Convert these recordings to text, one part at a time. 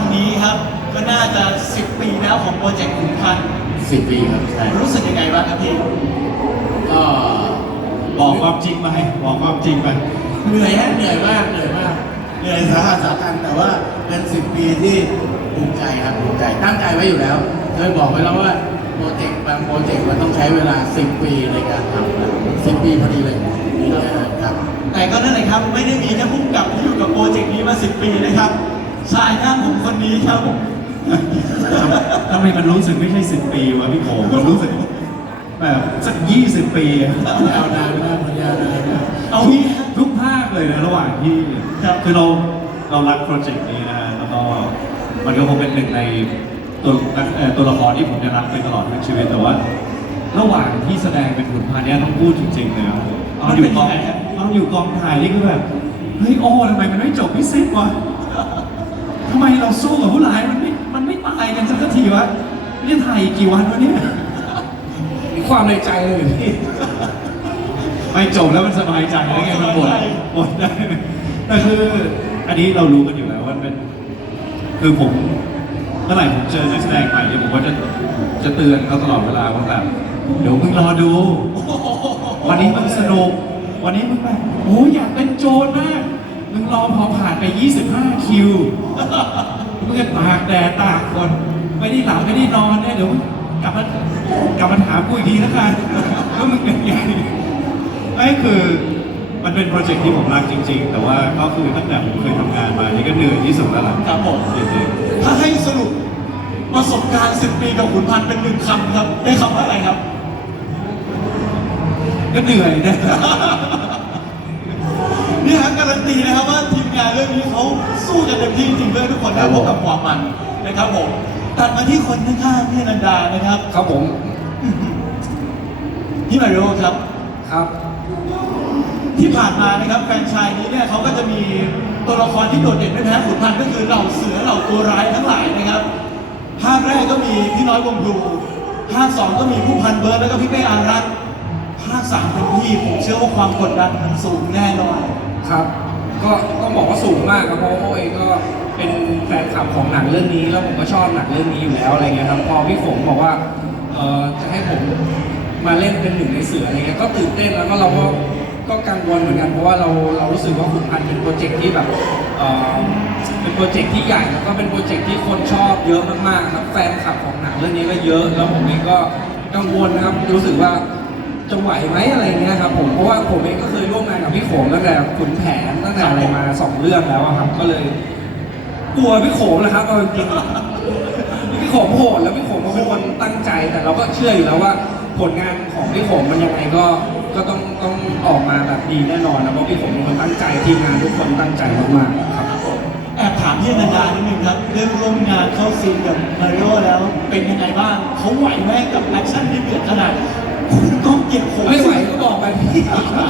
วันนี้ครับ ก็น่าจะ 10 ปีแล้วของโปรเจกต์ขุนพันธ์สิบปีครับใช่รู้สึกยังไงบ้างครับพี่ก็บอกความจริงมาให้บอกความจริงไปเหนื่อยฮะเหนื่อยมากเหนื่อยมากเหนื่อยสาหัสสากันแต่ว่าเป็นสิบปีที่ภูมิใจครับภูมิใจตั้งใจไว้อยู่แล้วเคยบอกไว้แล้วว่าโปรเจกต์บางโปรเจกต์มันต้องใช้เวลาสิบปีในการทำนะสิบปีพอดีเลยนี่นะครับ แต่ก็นั่นแหละครับไม่ได้มีแค่ผู้กำกับที่อยู่กับโปรเจกต์นี้มา 10 ปีนะครับ ชายหน้าผมคนนี้ครับทำไมมันรู้สึกไม่ใช่สิบปีวะพี่โขมันรู้สึกแบบสักยี่สิบปีอะยาวนานมากมันยาวนานมากเอางี้ครับทุกภาคเลยนะระหว่างที่ครับคือเราเรารักโปรเจกต์นี้นะฮะแล้วก็มันก็คงเป็นหนึ่งในตัวเอ่อตัวละครที่ผมจะรักไปตลอดทั้งชีวิตแต่ว่า ระหว่างที่แสดงเป็นขุนพันธ์เนี่ยต้องพูดจริงๆเลยนะตอนอยู่กองตอนอยู่กองถ่ายนี่คือแบบเฮ้ยโอ้ทำไมมันไม่จบพิเศษวะ ทำไมเราสู้กับผู้ร้ายมันไม่ มันไม่ตายกันสักทีวะไม่ได้ถ่ายอีกกี่วันวะเนี่ยมีความในใจเลยพี่ไม่จบแล้วมันสบายใจแล้วไงมันหมดหมดได้แต่คืออันนี้เรารู้กันอยู่แล้วว่ามันเป็น คือผมเมื่อไหร่ผมเจอนักแสดงใหม่เนี่ยผมก็จะจะเตือนเขาตลอดเวลาว่าแบบเดี๋ยวมึงรอดู วันนี้มึงสนุกวันนี้มึงแบบโอ้ยอยากเป็นโจรมาก มึงรอพอผ่านไป 25 คิวมึงก็ตากแดดตากฝนไม่ได้หลับไม่ได้นอนเนี่ยเดี๋ยวกลับมากลับมาถามกูอีกทีแล้วกันว่ามึงเป็นไงไม่คือมันเป็นโปรเจกต์ที่ผมรักจริง ๆ แต่ว่าก็คือตั้งแต่ผมเคยทำงานมานี่ก็เหนื่อยที่สุดแล้วล่ะครับผมจริงถ้าให้สรุปประสบการณ์10ปีกับขุนพันธ์เป็นหนึ่งคำครับได้คำว่าอะไรครับๆก็เหนื่อยนะ นี่ฮะการันตีนะครับว่าทีมงานเรื่องนี้เขาสู้กันเต็มที่จริงๆเพื่อให้ทุกคนได้พบกับความมันนะครับผมตัดมาที่คนข้างๆพี่นันดานะครับครับผมพี่มาริโอครับครับ ที่ผ่านมานะครับแฟรนไชายนี้เนี่ยเขาก็จะมีตัวละครที่โดดเด่นไม่แพ้ขุนพันธ์ก็คือเหล่าเสือเหล่าตัวร้ายทั้งหลายนะครับภาคแรกก็มีพี่น้อยวงพลูภาคสองก็มีผู้พันเบิร์ดแล้วก็พี่เป้อารักษ์ภาคสามเป็นพี่ผมเชื่อว่าความกดดันมันสูงแน่นอน ครับ ก็ต้องบอกว่าสูงมากครับเพราะว่าโอเองก็เป็นแฟนคลับของหนังเรื่องนี้ แล้วผมก็ชอบหนังเรื่องนี้อยู่แล้วอะไรเงี้ยครับพอพี่ขงบอกว่าเออจะให้ผมมาเล่นเป็นหนึ่งในเสืออะไรเงี้ยก็ตื่นเต้นแล้วก็เราก็ก็กังวลเหมือนกันเพราะว่าเราเรารู้สึกว่าขุนพันธ์เป็นโปรเจกต์ที่แบบเออเป็นโปรเจกต์ที่ใหญ่แล้วก็เป็นโปรเจกต์ที่คนชอบเยอะมากๆครับแฟนคลับของหนังเรื่องนี้ก็เยอะแล้วผมเองก็กังวลนะครับรู้สึกว่า จะไหวไหมอะไรเงี้ยครับผมเพราะว่าผมเองก็เคยร่วมงานกับพี่โขมตั้งแต่ขุนแผนตั้งแต่อะไรมาสองเรื่องแล้วอะครับ ก็เลยกลัวพี่โขมแหละครับเอาจริงๆพี่โขมโหดแล้วพี่โขมก็เป็นคนตั้งใจแต่เราก็เชื่ออยู่แล้วว่าผลงานของพี่โขมมันยังไงก็ก็ต้องต้องออกมาแบบดีแน่นอนนะเพราะพี่โขมเป็นคนตั้งใจทีมงานทุกคนตั้งใจมากๆครับแอบถามพี่นันดานิดนึงครับเรื่องร่วมงานเข้าซีนกับมาริโอแล้วเป็นยังไงบ้างเขาไหวไหมกับแอคชั่นที่ บอกไป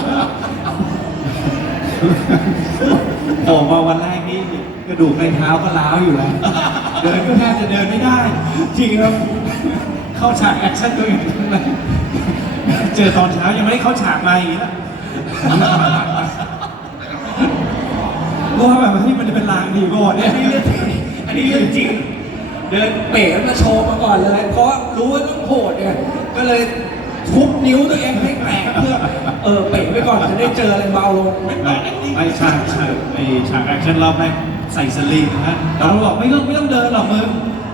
พี่ผมมาวันแรกนี่กระดูกในเท้าก็ล้าวอยู่แล้ว เดินก็แทบจะเดินไม่ได้ จริงครับ เข้าฉากแอคชั่นตัวอย่างนั้นเจอตอนเช้ายังไม่ได้เข้าฉากมาอีกนะรู้ว่าแบบที่มันจะเป็นลางดีก่อนเนี่ยอันนี้เรื่องจริงอันนี้เรื่องจริง เดินเป๋มาโชว์มาก่อนเลย เพราะรู้ว่าต้องโหดเนี่ยก็เลย ทุบนิ้วตัวเองให้แตกเพื่อเออเป๋ไว้ก่อนจะได้เจออะไรเบาลงไม่ไม่ฉากฉากไอฉากแอคชั่นรอบแรกใส่สลิงนะเราบอกไม่ต้องไม่ต้องเดินหรอกมึง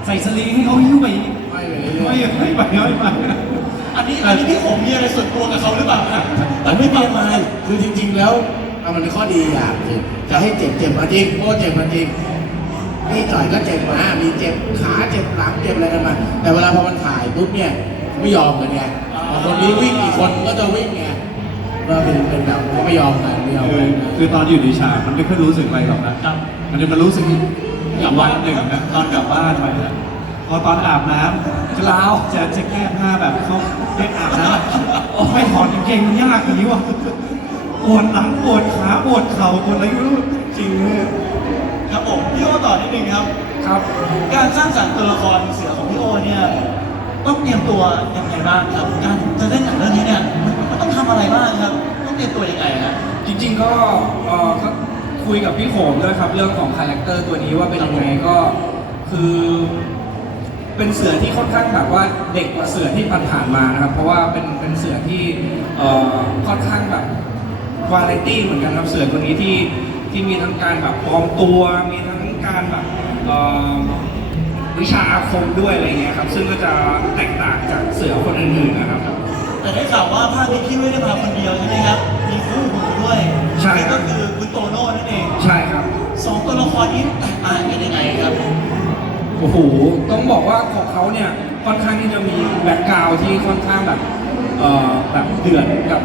ใส่สลิงให้เขาหิ้วไปอีกไม่ไปไม่ไม่ไปไม่ไปอันนี้อันนี้พี่ผมมีอะไรส่วนตัวกับเขาหรือเปล่าแต่ไม่เตรียมอะไรคือจริง ๆ แล้วเอามันเป็นข้อดีอย่างจะให้เจ็บเจ็บมาจริงโอ้เจ็บมาจริงนี่จ่อยก็เจ็บมามีเจ็บขาเจ็บหลังเจ็บอะไรกันมาแต่เวลาพอมันถ่ายปุ๊บเนี่ยไม่ยอมกันไง คนนี้วิ่งอีกคนก็จะวิ่งไงก็เป็นเป็นแบบก็ไม่ยอมกันไม่ยอมคืกัอนคือตอนอยู่ในฉากมันไม่ค่อยรู้สึกอะไรหรอกนะครับมันจะมารู้สึกอีกวันหนึ่งนะตอนกลับบ้านไปนะพอตอนอาบน้ำจะลาวจะจะแก้ผ้าแบบเขาเรียกอาบน้ำโอ้ไม่ถอดกางเกงมันยากอย่างนี้วะปวดหลังปวดขาปวดเข่าปวดอะไรไม่รู้จริงเลยครับผมพี่โอต่อนิดนึงครับ ครับ การสร้างสรรค์ตัวละครเสือของพี่โอเนี่ย ต้องเตรียมตัวยังไงบ้างครับการจะเล่นหนังเรื่องนี้เนี่ยมันต้องทำอะไรบ้างครับ ต้องเตรียมตัวยังไงฮะจริงๆก็เอ่อก็คุยกับพี่โขมด้วยครับ เรื่องของคาแรคเตอร์ตัวนี้ว่าเป็นยังไงก็คือ เป็นเสือที่ค่อนข้างแบบว่าเด็กกว่าเสือที่ผ่านๆมานะครับ เพราะว่าเป็นเป็นเสือที่เอ่อค่อนข้างแบบวาไรตี้เหมือนกันครับเสือตัวนี้ที่ที่มีทั้งการแบบปลอมตัว มีทั้งการแบบเอ่อ วิชาอาคมด้วยอะไรเงี้ยครับ ซึ่งก็จะแตกต่างจากเสือคนอื่นๆนะครับ แต่ได้ข่าวว่าภาคนี้พี่ไม่ได้มาคนเดียวใช่ไหมครับ มีคู่หูด้วยใช่ครัก็บคือคุณโตโน่นั่นเองใช่ครับ สองตัวละครนี้แตกต่างกันยังไงครับ โอ้โห ต้องบอกว่าของเขาเนี่ยค่อนข้างที่จะมีแบ็กกราวที่ค่อนข้างแบบเอ่อแบบเดือดกับ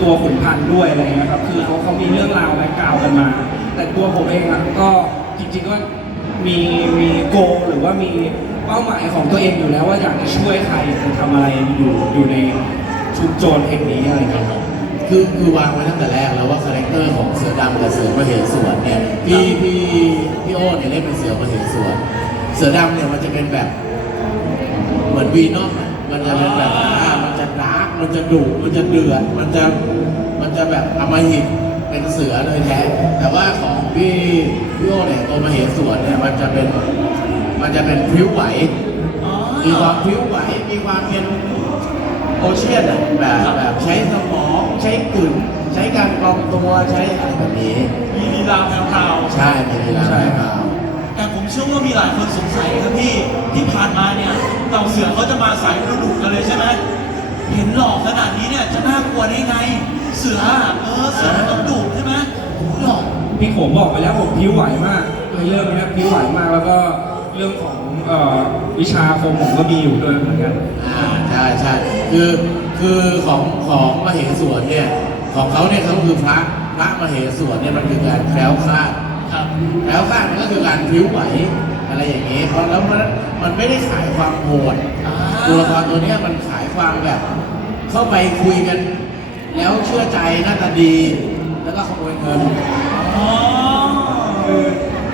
ตัวขุนพันธุ์ด้วยอะไรเงี้ยครับ คือเขาเขามีเรื่องราวแบ็กกราวกันมา แต่ตัวผมเองอะก็จริงๆก็ มีมีโกหรือว่ามีเป้าหมายของตัวเองอยู่แล้วว่าอยากจะช่วยใครอยากจะทำอะไรอยู่อยู่ในชุมชนแห่งนี้อะไรเงี้ยครับ คือคือวางไว้ตั้งแต่แรกแล้วว่าคาแรคเตอร์ของเสือดำกับเสือมเหสวนเนี่ยพี่พี่พี่โอ้เนี่ยเล่นเป็นเสือมเหสวนเสือดำเนี่ยมันจะเป็นแบบเหมือนวีนอมอะมันจะเป็นแบบอ่ามันจะดาร์กมันจะดุมันจะเดือดมันจะมันจะแบบอำมหิต เป็นเสือเลยแท้ แต่ว่าของพี่พี่โอ้เนี่ยตัวมเหสวนเนี่ยมันจะเป็นมันจะเป็นพริ้วไหวอ๋อมีความพริ้วไหว มีความเป็นโอเชียนอะแบบแบบใช้สมองใช้กลืนใช้การปลอมตัวใช้อะไรแบบนี้ มีลีลาแพรวๆใช่มีลีลาใช่ใช่คครัรับบแต่ผมเชื่อว่ามีหลายคนสงสัยครับพี่ที่ผ่านมาเนี่ยเหล่าเสือเขาจะมาสายดุๆกันเลยใช่ไหมเห็นหลอกขนาดนี้เนี่ยจะน่ากลัวได้ไง เสือ อะเออเสือมันต้องดุใช่ไหมหลอกพี่ผมบอกไปแล้วผมพิ้วไหวมากในเรื่องเนี้ยพิ้วไหวมากแล้วก็เรื่องของเอ่อวิชาอาคมผมก็มีอยู่ด้วยเหมือนกัน อ่าใช่ใช่คือคือของของมเหสวนเนี่ยของเขาเนี่ยเขาคือพระพระมเหสวนเนี่ยมันคือการแคล้วคลาดครับแคล้วคลาดมันก็คือการพริ้วไหวอะไรอย่างนี้เพราะแล้วมันมันไม่ได้ขายความโหดอ่าตัวละครตัวเนี้ยมันขายความแบบ เข้าไปคุยกัน แล้วเชื่อใจหน้าตาดี แล้วก็ขโมยเงินอ๋อคือ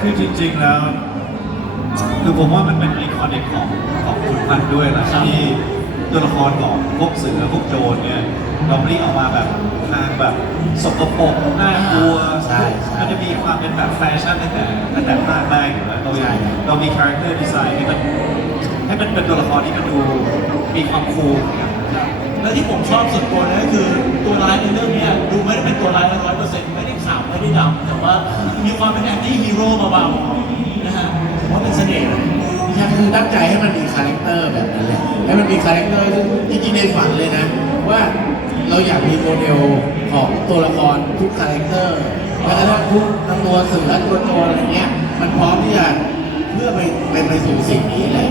คือจริงๆแล้วคือผมว่ามันเป็นไอคอนิกของของคุณพันธุ์ด้วยนะที่ตัวละครของพวกเสือพวกโจรเนี่ยเราไม่ได้ออกมาแบบทางแบบสกปรกน่ากลัวใช่ใชมันจะมีความเป็นแบบแฟชั่นตั้งแต่ตั้งแต่ภาคแรกอยู่แล้วเราใช่เรามีคาแรคเตอร์ดีไซน์ให้มันให้มันเป็นตัวละครที่มันดูมีความคูลเนี่ยครับ และที่ผมชอบส่วนตัวนะก็คือตัวร้ายในเรื่องเนี้ยดูไม่ได้เป็นตัวร้ายร้อยเปอร์เซ็นต์ไม่ได้ขาวไม่ได้ดำแต่ว่ามีความเป็นแอนตี้ฮีโร่เบาๆนะฮะผมว่าเป็นเสน่ห์เลยใช่คือตั้งใจให้มันมีคาแรคเตอร์แบบนั้นแหละให้มันมีคาแรคเตอร์ซึ่งจริงๆในฝันเลยนะ ว่าเราอยากมีโมเดลของตัวละครทุกคาแรคเตอร์แล้วก็ทุกทั้งตัวเสือตัวโจรอะไรเงี้ยมันพร้อมที่จะเพื่อไปไปไปสู่สิ่งนี้แหละ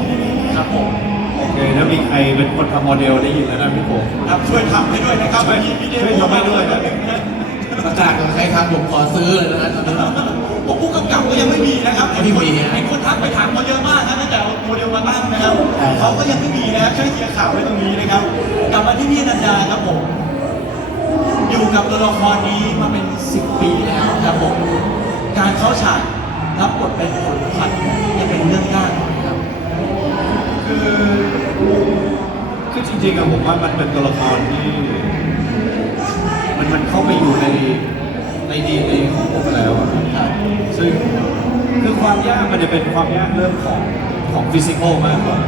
ครับผมโอ เคถ้ามีใครเป็นคนทำโมเดลได้ยินแล้วนะพี่โป๊ครับช่วยทำให้ด้วยนะครับช่วยพี่พี่เดช่วยทำให้ด้วยนะประกาศกับใครทำผมขอซื้อเลยนะตอนนี้ผมผู้กำกับก็ยังไม่มีนะครับไม่มีฮะเห็นคนทักไปถามเขาเยอะมากนะตั้งแต่เอาโมเดลมาตั้งนะครับใช่ครับเขาก็ยังไม่มีนะครับช่วยเคลียร์ข่าวไว้ตรงนี้นะครับกลับมาที่พี่นันดาครับผมอยู่กับตัวละครนี้มาเป็น 10 ปีแล้วครับผมการเข้าฉากรับบทเป็นผลพันธ์จะเป็นเรื่องยากไหม คือคือจริงๆอะผมว่ามันเป็นตัวละครที่ มันมันเข้าไปอยู่ในในดีเอของผมแล้วอะครับซึ่งคือความยากมันจะเป็นความยากเรื่องของของฟิสิกอลมากกว่า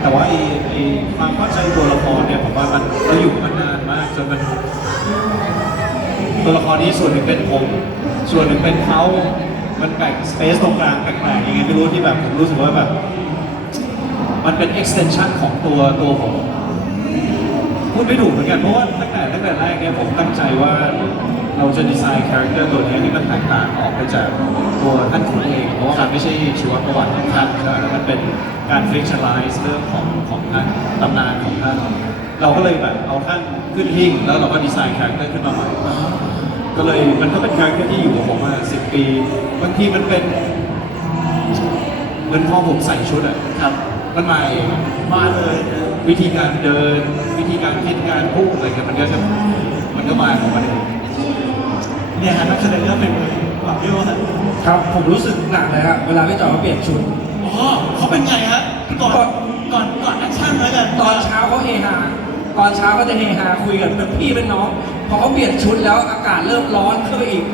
แต่ว่าไอ้ไอ้ความเข้าใจตัวละครเนี่ยผมว่ามันเราอยู่มานานมากจนมัน ตัวละครนี้ส่วนหนึ่งเป็นผม ส่วนหนึ่งเป็นเขา มันแบ่งสเปซตรงกลางแปลกๆอยังไงไม่รู้ที่แบบผมรู้สึกว่าแบบ มันเป็น extension ของตัวตัวผมพูดไม่ถูกเหมือนกันเพราะว่าตั้งแต่ตั้งแต่แรกเนี่ยผมตั้งใจว่าเราจะดีไซน์คาแรคเตอร์ตัวนี้ให้มันแตกต่างออกไปจากตัวท่านขุนเอง เพราะว่ามันไม่ใช่ชีวประวัติของท่านใช่ไหมมันเป็นการ fictionalize เรื่องของของท่านตำนานของท่านเราก็เลยแบบเอาท่านขึ้นหิ้งแล้วเราก็ดีไซน์คาแรคเตอร์ขึ้นมาใหม่ก็เลยมันก็เป็นคาแรคเตอร์ที่อยู่กับผมมาสิบปีบางทีมันเป็นเหมือนพอผมใส่ชุดอะครับ มันมาเองมาเลยนะวิธีการเดิน วิธีการคิดการพูดอะไรเงี้ยมันก็จะมันก็มาของมันเองเนี่ยฮะนักแสดงเรื่องเป็นมือหวังพี่ว่าครับผมรู้สึกหนักเลยครับเวลาพี่จอยมาเปลี่ยนชุด อ๋อเขาเป็นไงฮะก่อนก่อนก่อนแอคชั่นแล้วกันตอนเช้าเขาเฮฮาตอนเช้าก็จะเฮฮาคุยกันเป็นพี่เป็นน้องพอเขาเปลี่ยนชุดแล้วอากาศเริ่มร้อนขึ้นไปอีก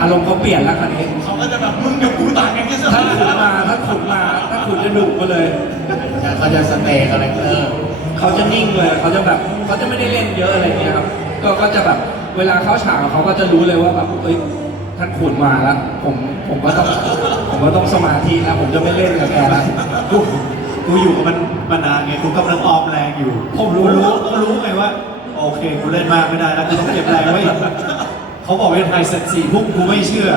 อารมณ์เขาเปลี่ยนแล้วคราวนี้เขาก็จะแบบมึงกับกูต่างกันแค่เสื้อท่านผ้าขุนมาท่านขุนมา ดุมาเลย เขาจะสเตย์คาแรคเตอร์เขาจะนิ่งเลยเขาจะแบบเขาจะไม่ได้เล่นเยอะอะไรเงี้ยครับ ก็ก็จะแบบเวลาเข้าฉากเขาก็จะรู้เลยว่าแบบเอ้ยท่านขุนมาแล้วผมผมก็ต้องผมก็ต้องสมาธิแล้วผมจะไม่เล่นกับแกแล้วกูกูอยู่กับมันมานานไงกูกำลังออมแรงอยู่ ผมรู้กูรู้กูรู้ไงว่า โอเคกูเล่นมากไม่ได้แล้วกูต้องเก็บแรงไว้เขาบอกว่าจะถ่ายเสร็จสี่ทุ่มกูไม่เชื่อ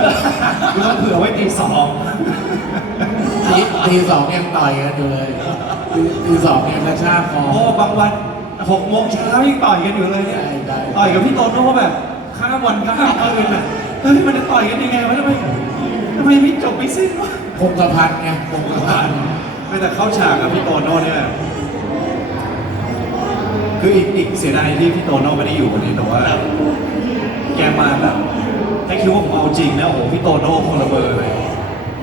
กูต้องเผื่อไว้ตีสอง ตีตีสองยังต่อยกันอยู่เลยตีตีสองยังกระชากคอ โอ้บางวันหกโมงเช้ายังต่อยกันอยู่เลยเนี่ยได้ได้ต่อยกับพี่โตโน่แบบข้ามวันข้ามคืนอะเฮ้ยมันจะต่อยกันยังไงวะทำไมทำไมไม่จบไม่สิ้นวะคงกระพันไงคงกระพันไม่แต่เข้าฉากกับพี่โตโน่เนี่ยคืออีกอีกเสียดายที่พี่โตโน่ไม่ได้อยู่วันนี้แต่ว่าแกมาแบบถ้าคิดว่าผมเอาจริงนะโอ้โหพี่โตโน่คนละเบอร์เลย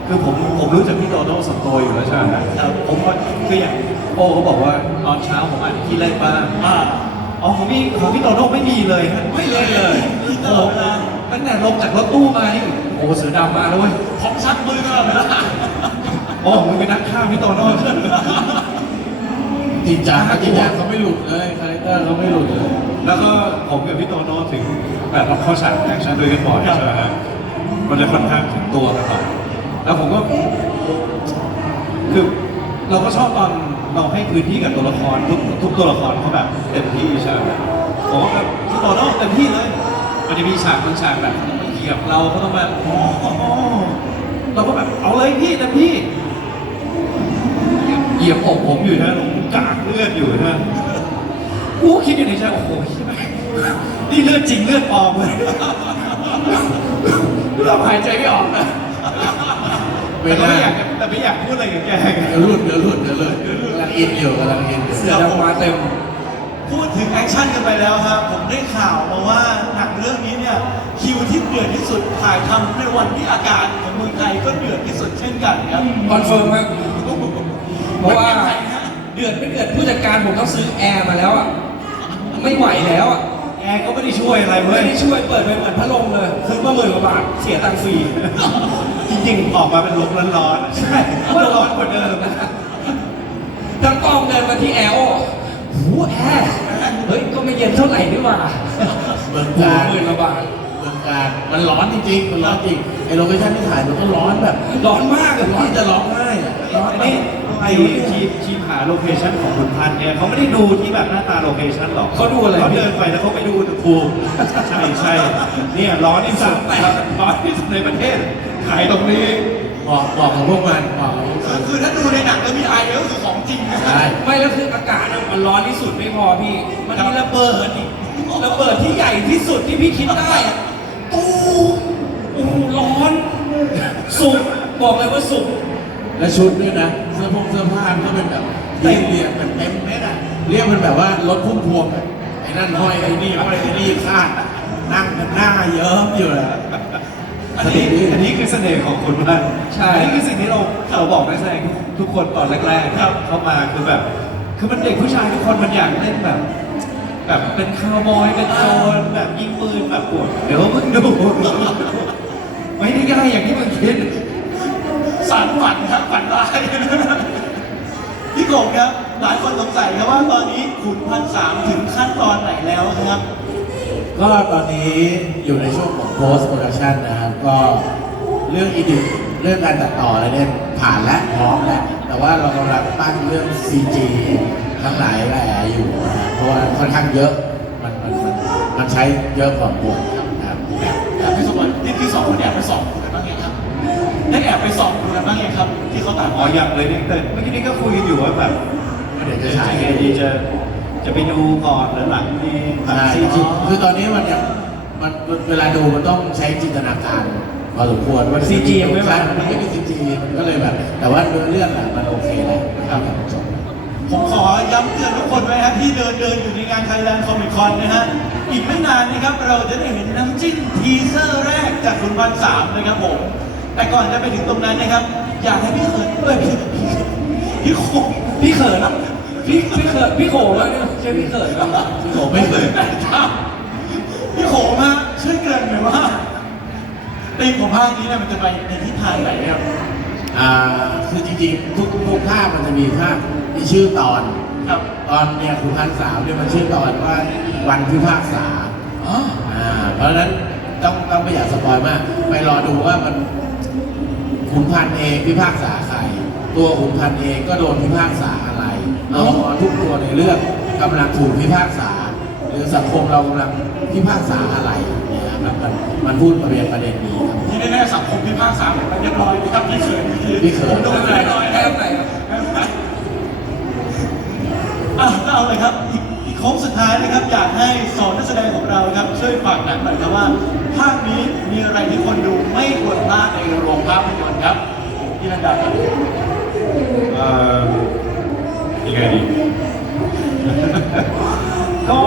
คือผมผมรู้จักพี่โตโน่ส่วนตัวอยู่แล้วใช่ไหมครับผมว่าคืออย่างโอ้เขาบอกว่าตอนเช้าผมอ่านที่เล่นบ้างอ่าอ๋อของพี่ของพี่โตโน่ไม่มีเลยฮะไม่เล่นเลยพี่โตโอ้โน่โหตั้งแต่ลงจากรถตู้มานี่โอ้โหเสือดำมาแล้วเว้ยผมชักมือก่อนนะโอ้มึงเป็นนักฆ่าพี่โตโน่จริงจังจริงจังเขาไม่หลุดเลยคาแรคเตอร์เขาไม่หลุดเลย แล้วก็ผมกับพี่โตโน่ถึงแบบเราเข้าฉากแอคชั่นด้วยกันบ่อยใช่ไหมฮะมันจะค่อนข้างถึงตัวกันหน่อย แล้วผมก็คือเราก็ชอบตอนเราให้พื้นที่กับตัวละครทุกทุกตัวละครเขาแบบเต็มที่ใช่ไหมผมก็แบบพี่โตโน่เต็มที่เลยมันจะมีฉากบางฉากแบบเหยียบเราเขาต้องแบบโอ้โหเราก็แบบเอาเลยพี่เต็มที่เหยียบอกผมอยู่นะผมกากเลือดอยู่นะกูคิดอยู่ในใจโอ้โหใช่ไหมนี่เลือดจริงเลือดปลอมเลยเราหายใจไม่ออกนะ เวแต่ก็ลาไม่อยากจะแต่ไม่อยากพูดอะไรกับแกไงเดี๋ยวหลุดเดี๋ยวหลุดเดี๋ยวหลุดกำลังอินอยู่กำลังอินอยู่เสือดำมาเต็ม พูดถึงแอคชั่นกันไปแล้วครับ ผมได้ข่าวมาว่าหนังเรื่องนี้เนี่ยคิวที่เดือดที่สุดถ่ายทำในวันที่อากาศของเมืองไทยก็เดือดที่สุดเช่นกันครับคอนเฟิร์มครับเพราะว่ามันยังไงฮะเดือดไม่เดือดผู้จัดการผมต้องซื้อแอร์มาแล้วอะ ไม่ไหวแล้วอะแอร์ก็ไม่ได้ช่วยอะไรเว้ไม่ย ได้ช่วยเปิดไปเหมือนพัดลมเลย ซื้อมาหมื่นกว่าบาทเสียตังค์ฟรี จริงๆ ออกมาเป็นลมร้อนๆใช่ว่าร้อนกว่าเดิมทั้งกองเดินมาที่แอร์โอ้โหแอร์เฮ้ย ก็ไม่เย็นเท่าไหร่นี่หว่าเมืองหการมื่นกว่าบาทเมืองการมันร้อนจริงๆมันร้อนจริงไอ้โลเคชั่นที่ถ่ายมันก็ร้อนแบบ ร้อนมากเลยร้อนที่จะร้องไห้อะร้อนอันแบนี้บไอ้ทีมทีมหาโลเคชั่นของคุณพันธ์เนี่ยเขาไม่ได้ดูที่แบบหน้าตาโลเคชั่นหรอกเขาดูอะไรเขาเดินไปแล้วเขาไปดูอุณหภูมิใช่ใช่เนี่ยร้อนที่สุดร้อนที่สุดในประเทศ ขายตรงนี้บอกบอกกับพวกมันบอกกับพวกคืมัอนคือถ้าดูในหนังแล้วมีไอก็คือของจริงนะใช่ไม่แล้วคืออากาศอะมันร้อนที่สุดไม่พอพี่ มันมีระเบิดอีกระเบิดที่ใหญ่ที่สุดที่พี่คิดได้อะตู้มโอ้โหร้อน สุกบอกเลยว่าสุก และชุดด้วยนะเสื้อผงเสื้อผ้ามันก็เป็นแบบเรียบเรียบเป็นเต็มเม็ดอะเรียกมันแบบว่ารถพุ่มพวงอะไอ้นั่นห้อยไอ้นี่ห้อยไอ้นี่คาดนั่งกันหน้าเยิ้มอยู่เลย อันนี้อันนี้คือเสน่ห์ของคุณพันธ์ใช่อันนี้คือสิ่งที่เราเราบอกนักแสดงทุกคนตอนแรกๆครับเข้ามาคือแบบ คือมันเด็กผู้ชายทุกคนมันอยากเล่นแบบ แบบเป็นคาวบอยเป็นโจรแบบยิงปืนแบบปวดเดี๋ยวเพิ่งดูไม่ได้ง่ายอย่างที่มึงคิดสารฝันครับฝันร้ายพี่กบครับหลายคนสงสัยครับว่าตอนนี้ขุนพันสามถึงขั้นตอนไหนแล้วครับ ก็ตอนนี้อยู่ในช่วงของ post production นะครับ ก็เรื่องอีดิเรื่องการตัดต่ออะไรเนี่ยผ่านและพร้อมแล้วแต่ว่าเรากำลังตั้งเรื่อง CG ทั้งหลายแหล่อยู่นะเพราะว่าค่อนข้างเยอะมันมันมันมันใช้เยอะกว่าบวกครับแอบไปสอนนี่พี่สองคนแอบไปสอบคุณกันบ้างไงครับได้แอบไปสอบคุณกันบ้างไงครับ ที่เขาตัดอ๋ออยากเลยเนี่ยแต่เมื่อกี้นี้ก็คุยกันอยู่ว่าแบบ เดี๋ยวจะจะฉายไงดีจะ จะไปดูก่อนหรือหลังดีหลังใช่ซีจีคือตอนนี้มันยังมันเวลาดูมันต้องใช้จินตนาการพอสมควรว่า CG ยังไม่มา มันไม่มี CG มันก็เลยแบบ แต่ว่าเนื้อเรื่องอะมันโอเคแล้วนะครับผมขอย้ำเตือนทุกคนไว้ครับที่เดินเดินอยู่ในงาน Thailand Comic Con นะฮะ อีกไม่นานนะครับเราจะได้เห็นน้ำจิ้มทีเซอร์แรกจากคุณพันสามนะครับผม แต่ก่อนจะไปถึงตรงนั้นนะครับ อยากให้พี่เขินด้วยพี่พี่พี่คงพี่เขิน พี่พี่เขินพี่โขงอะเนี่ยใช่พี่เขินปะผมไม่เคยครับพี่โขมาช่วยเกรินหน่อยว่าธีมของภาคนี้เนี่ยมันจะไปในทิศทางไหนครับอ่าคือจริงๆทุกทุกภาคมันจะมีภาคมีชื่อตอนครับตอนเนี่ยคุณพันสาวเนี่ยมันชื่อตอนว่าวันพิพากษาอ๋ออ่าเพราะฉะนั้นต้องต้องไม่อยากสปอยมาก ไปรอดูว่ามันขุนพันธุ์เองพิพากษาใคร ตัวขุนพันธุ์เองก็โดนพิพากษาอะไร ตัวละครทุกตัวในเรื่องกำลังถูกพิพากษา หรือสังคมเรากำลังพิพากษาอะไรเนี่ยครับมันมันพูดประเด็นประเด็นนี้ครับ ที่แน่ๆสังคมพิพากษาผมไปเรียบร้อยนะครับพี่เขยพี่เขย ผมโดนเรียบร้อยแค่แล้วไหนครับอะเอาเลยครับอีกอีกโค้งสุดท้ายนะครับอยากให้สอนนักแสดงของเราครับช่วยฝากหนังหน่อยครับว่าภาคนี้มีอะไรที่คนดูไม่ควรพลาดในโรงภาพยนตร์ครับพี่นันดาครับ เอ่อ ยังไงดี ก็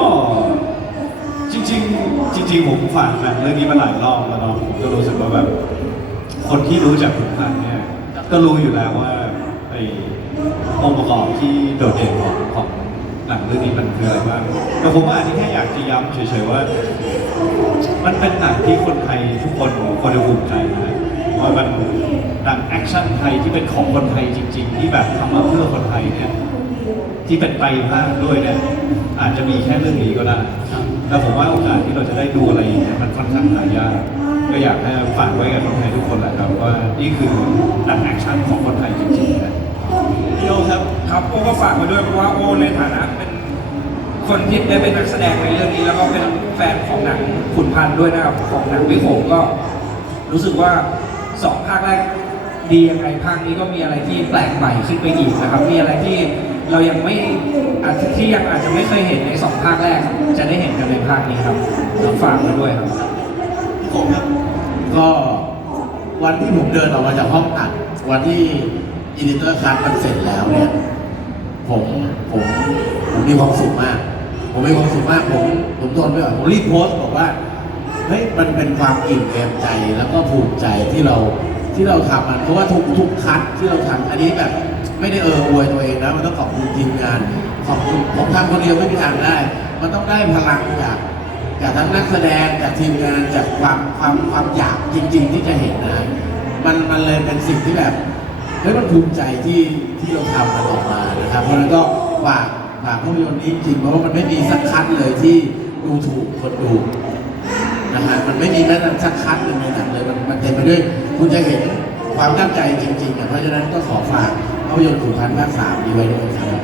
จริง ๆ จริง ๆ ผมฝากหนังเรื่องนี้มาหลายรอบแล้วเนาะผมก็รู้สึกว่าแบบคนที่รู้จักขุนพันธ์เนี่ย ก็รู้อยู่แล้วว่าไอ้องค์ประกอบที่โดดเด่นของของหนังเรื่องนี้มันคืออะไรบ้างแต่ผมอาจจะแค่อยากจะย้ำเฉยๆว่า มันเป็นหนังที่คนไทยทุกคนคนดูภูมิใจนะว่ามันหนังแอคชั่นไทยที่เป็นของคนไทยจริง ๆ ที่แบบทำมาเพื่อคนไทยเนี่ย ที่เป็นไตรภาคด้วยเนี่ยอาจจะมีแค่เรื่องนี้ก็ได้แล้วผมว่าโอกาสที่เราจะได้ดูอะไรอย่างเงี้ยมันค่อนข้างหายากก็อยากให้ฝากไว้กับคนไทยทุกคนแหละครับว่านี่คือหนังแอคชั่นของคนไทยจริงๆนะพี่โอครับครับโอ้ก็ฝากไว้ด้วยเพราะว่าโอ้ในฐานะเป็นคนที่ได้เป็นนักแสดงในเรื่องนี้ แล้วก็เป็นแฟนของหนังขุนพันธ์ด้วยนะครับของหนังวิโขงก็รู้สึกว่าสองภาคแรก ดียังไงภาคนี้ก็มีอะไรที่แปลกใหม่ขึ้นไปอีกนะครับ มีอะไรที่เรายังไม่อาจจะที่ยังอาจจะไม่เคยเห็นในสองภาคแรก จะได้เห็นกันในภาคนี้ครับก็ฝากไว้ด้วยครับผมครับ ก็วันที่ผมเดินออกมาจากห้องตัด วันที่อิดิเตอร์คัทมันเสร็จแล้วเนี่ยผมผมผมมีความสุขมาก ผมมีความสุขมากผมผมทนไม่ไหวผมรีบโพสต์บอกว่าเฮ้ยมันเป็นความอิ่มเอมใจแล้วก็ภูมิใจที่เรา ที่เราทำมันเพราะว่าทุกทุกคัดที่เราทำอันนี้แบบไม่ได้เอออวยตัวเองนะมันต้องขอบคุณทีมงานขอบคุณผมทำคนเดียวไม่มีทางได้ มันต้องได้พลังจากจากทั้งนักแสดงจากทีมงานจากความความความอยากจริง ๆ ที่จะเห็นนะมันมันเลยเป็นสิ่งที่แบบเฮ้ยมันภูมิใจที่ที่เราทำมันออกมานะครับ เพราะนั้นก็ฝากฝากภาพยนตร์นี้จริงเพราะว่ามันไม่มีสักคัดเลยที่ดูถูกคนดู นะฮะมันไม่มีแม้แต่สักคัดหนึ่งในหนังเลยมันมันเต็มไปด้วยคุณจะเห็นความตั้งใจจริงๆอะเพราะฉะนั้นก็ขอฝากภาพยนตร์ขุนพันธ์ภาคสามนี้ไว้ด้วยครับ